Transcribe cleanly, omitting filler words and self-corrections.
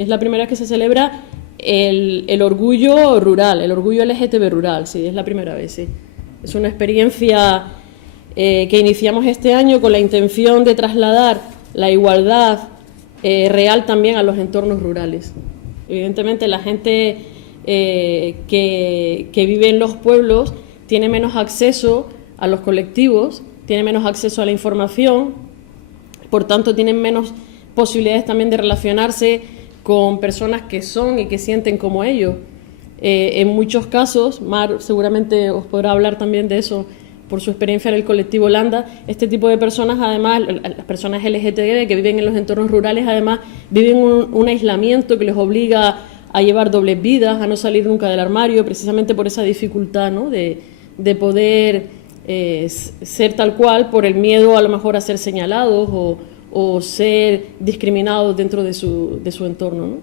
Es la primera vez que se celebra el orgullo rural, el orgullo LGTB rural, sí, es la primera vez, sí. Es una experiencia que iniciamos este año con la intención de trasladar la igualdad real también a los entornos rurales. Evidentemente la gente que vive en los pueblos tiene menos acceso a los colectivos, tiene menos acceso a la información, por tanto tienen menos posibilidades también de relacionarse con personas que son y que sienten como ellos. En muchos casos, Mar seguramente os podrá hablar también de eso por su experiencia en el colectivo Landa, este tipo de personas, además, las personas LGTB que viven en los entornos rurales, además, viven un aislamiento que les obliga a llevar dobles vidas, a no salir nunca del armario, precisamente por esa dificultad, ¿no?, de poder ser tal cual por el miedo a lo mejor a ser señalados o ser discriminados dentro de su entorno, ¿no?